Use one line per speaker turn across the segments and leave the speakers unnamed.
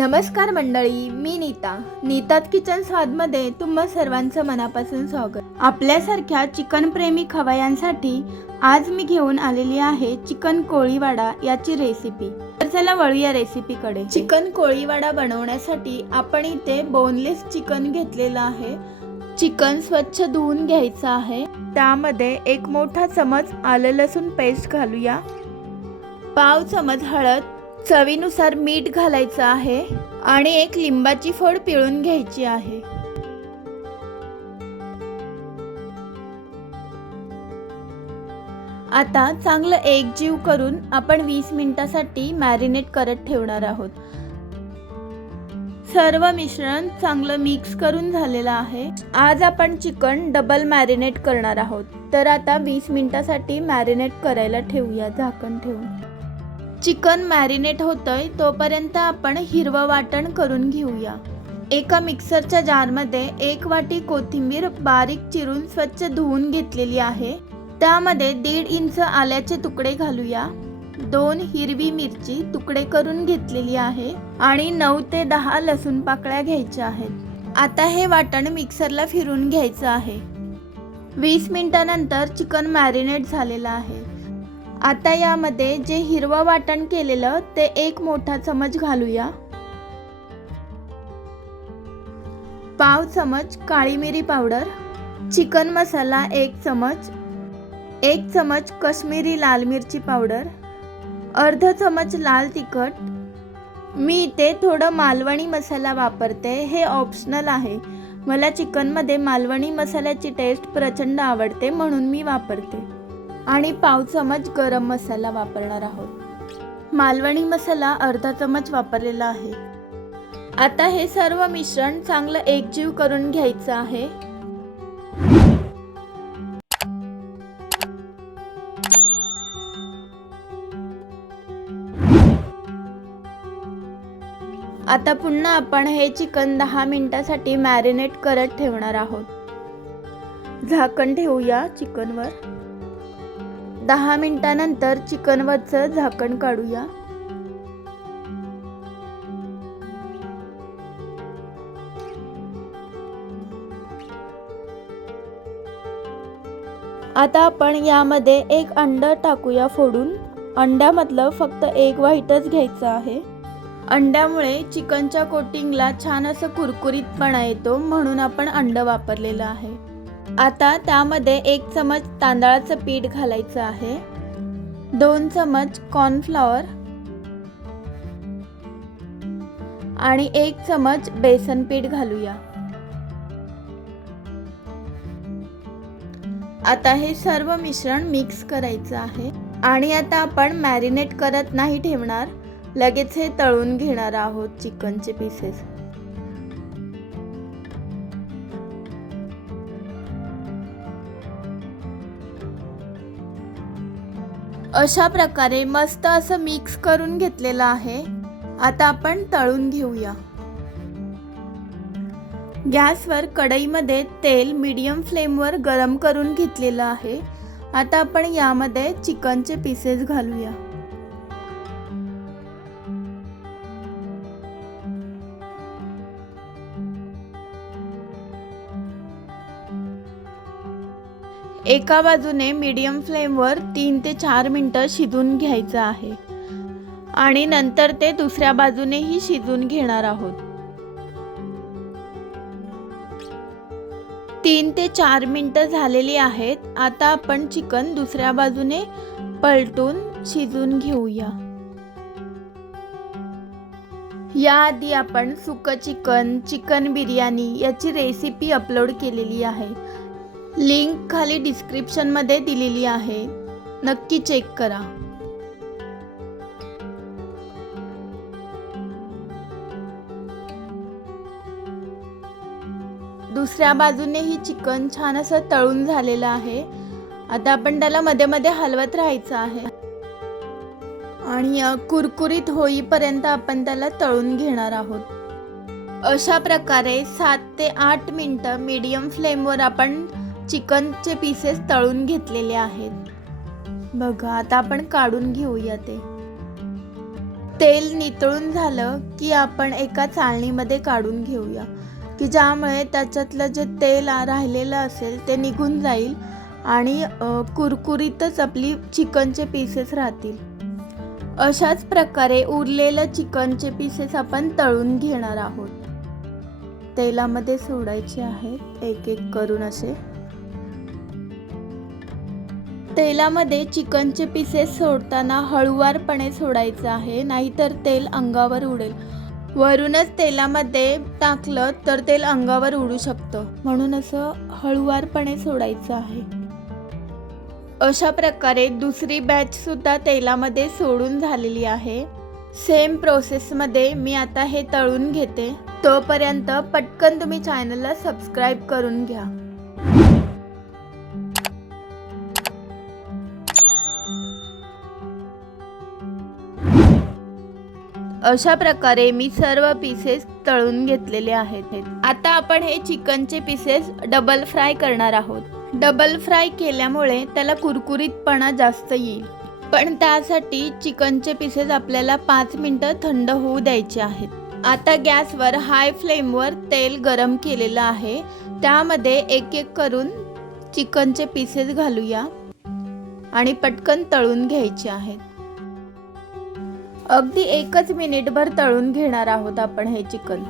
नमस्कार मंडळी मी नीता. नीतात किचन स्वादमध्ये तुम्हा सर्वांचं मनापासून स्वागत. आपल्यासारख्या चिकन प्रेमी खवयांसाठी आज मी घेऊन आलेली आहे चिकन कोळीवाडा याची रेसिपी तर चला वळूया रेसिपीकडे चिकन कोळीवाडा बनवण्यासाठी आपण इथे बोनलेस चिकन घेतलेलं आहे. चिकन स्वच्छ धुवून घ्यायचं आहे. त्यामध्ये एक मोठा चमच आलं लसूण पेस्ट घालूया. पाव चमच हळद. चवीनुसार मीठ घालायचं आहे आणि एक लिंबाची फोड पिळून घ्यायची आहे. आता चांगलं एकजीव करून आपण वीस मिनिटासाठी मॅरिनेट करत ठेवणार आहोत. सर्व मिश्रण चांगलं मिक्स करून झालेलं आहे. आज आपण चिकन डबल मॅरिनेट करणार आहोत. तर आता वीस मिनिटासाठी मॅरिनेट करायला ठेवूया झाकण ठेवून. चिकन मॅरिनेट होतंय तोपर्यंत आपण हिरवं वाटण करून घेऊया. एका मिक्सरच्या जारमध्ये एक वाटी कोथिंबीर बारीक चिरून स्वच्छ धुवून घेतलेली आहे. त्यामध्ये दीड इंच आल्याचे तुकडे घालूया. दोन हिरवी मिरची तुकडे करून घेतलेली आहे आणि नऊ ते दहा लसूण पाकळ्या घ्यायच्या आहेत. आता हे वाटण मिक्सरला फिरून घ्यायचं आहे. वीस मिनिटानंतर चिकन मॅरिनेट झालेलं आहे. आता यामध्ये जे हिरवं वाटण केलेलं ते एक मोठा चमच घालूया. पाव चमच काळी मिरी पावडर चिकन मसाला एक चमच एक चमच कश्मीरी लाल मिरची पावडर अर्ध चमच लाल तिखट. मी इथे थोडं मालवणी मसाला वापरते हे ऑप्शनल आहे. मला चिकनमध्ये मालवणी मसाल्याची टेस्ट प्रचंड आवडते म्हणून मी वापरते. आणि पाव चमच गरम मसाला वापरणार आहोत. मालवणी मसाला अर्धा चमच वापरलेला आहे. आता हे सर्व मिश्रण चांगलं एकजीव करून घ्यायचं आहे. आता पुन्हा आपण हे चिकन दहा मिनिटासाठी मॅरिनेट करत ठेवणार आहोत. झाकण ठेवूया चिकनवर. दहा मिनिटानंतर चिकनवरचं झाकण काढूया. आता आपण यामध्ये एक अंड टाकूया फोडून. अंड्यामधलं फक्त एक व्हाईटच घ्यायचं आहे. अंड्यामुळे चिकनच्या कोटिंगला छान असं कुरकुरीतपणा येतो म्हणून आपण अंड वापरलेलं आहे. आता त्यामध्ये एक चमच तांदळाचं पीठ घालायचं आहे. दोन चमच कॉर्नफ्लॉवर आणि एक चमच बेसन पीठ घालूया. आता हे सर्व मिश्रण मिक्स करायचं आहे. आणि आता आपण मॅरिनेट करत नाही ठेवणार. लगेच हे तळून घेणार आहोत चिकनचे पीसेस अशा प्रकारे मस्त असं मिक्स करून घेतलेलं आहे. आता आपण तळून घेऊया. गॅसवर कढईमध्ये तेल मीडियम फ्लेमवर गरम करून घेतलेलं आहे. आता आपण यामध्ये चिकनचे पीसेस घालूया. एका बाजूने मीडियम फ्लेमवर तीन ते चार मिनटं शिजून घ्यायचं आहे. आणि नंतर ते दुसऱ्या बाजूनेही शिजून घेणार आहोत. तीन ते चार मिनटं झालेली आहेत. आता आपण चिकन दुसऱ्या बाजूने पलटून शिजून घेऊया. याआधी आपण सुकं चिकन चिकन बिर्याणी याची रेसिपी अपलोड केलेली आहे. लिंक खाली डिस्क्रिप्शनमध्ये दिलेली आहे. नक्की चेक करा. दुसऱ्या बाजूनेही चिकन छान असं तळून झालेलं आहे. आता आपण त्याला मध्ये मध्ये हलवत राहायचं आहे. आणि कुरकुरीत होईपर्यंत आपण त्याला तळून घेणार आहोत. अशा प्रकारे सात ते आठ मिनटं मीडियम फ्लेमवर आपण चिकनचे पीसेस तळून घेतलेले आहेत. बघा आता आपण काढून घेऊया ते. तेल नितळून झालं की आपण एका चाळणीमध्ये काढून घेऊया. की ज्यामुळे त्याच्यातलं जे तेल राहिलेलं असेल ते निघून जाईल आणि कुरकुरीतच आपली चिकनचे पीसेस राहतील. अशाच प्रकारे उरलेलं चिकनचे पीसेस आपण तळून घेणार आहोत. तेलामध्ये सोडायचे आहेत एक एक करून असे. तेलामध्ये चिकनचे पीसेस सोडताना हळुवारपणे सोडायचं आहे नाहीतर तेल अंगावर उडेल. वरूनच तेलामध्ये टाकलं तर तेल अंगावर उडू शकतं. म्हणून असं हळुवारपणे सोडायचं आहे. अशा प्रकारे दुसरी बॅचसुद्धा तेलामध्ये सोडून झालेली आहे. सेम प्रोसेसमध्ये मी आता हे तळून घेते. तोपर्यंत पटकन तुम्ही चॅनलला सबस्क्राईब करून घ्या. अशा प्रकारे मी सर्व पीसेस तळून घेतलेले आहेत. आता आपण हे चिकनचे पीसेस डबल फ्राय करणार आहोत. डबल फ्राय केल्यामुळे त्याला कुरकुरीतपणा जास्त येईल. पण त्यासाठी चिकनचे पीसेस आपल्याला पाच मिनटं थंड होऊ द्यायचे आहेत. आता गॅसवर हाय फ्लेमवर तेल गरम केलेलं आहे. त्यामध्ये एक एक करून चिकनचे पीसेस घालूया. आणि पटकन तळून घ्यायचे आहेत. अगदी एकच मिनिटभर तळून घेणार आहोत आपण हे चिकन.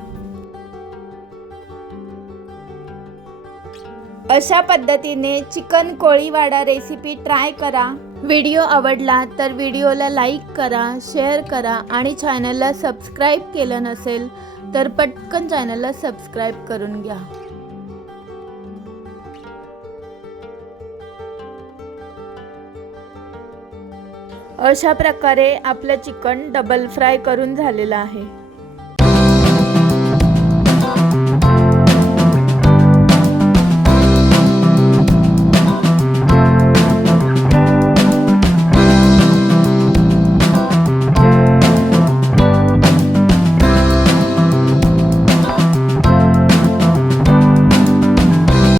अशा पद्धतीने चिकन कोळीवाडा रेसिपी ट्राय करा. व्हिडिओ आवडला तर व्हिडिओला लाईक करा शेअर करा आणि चॅनलला सबस्क्राईब केलं नसेल तर पटकन चॅनलला सबस्क्राईब करून घ्या. अशा प्रकारे आपलं चिकन डबल फ्राय करून झालेलं आहे.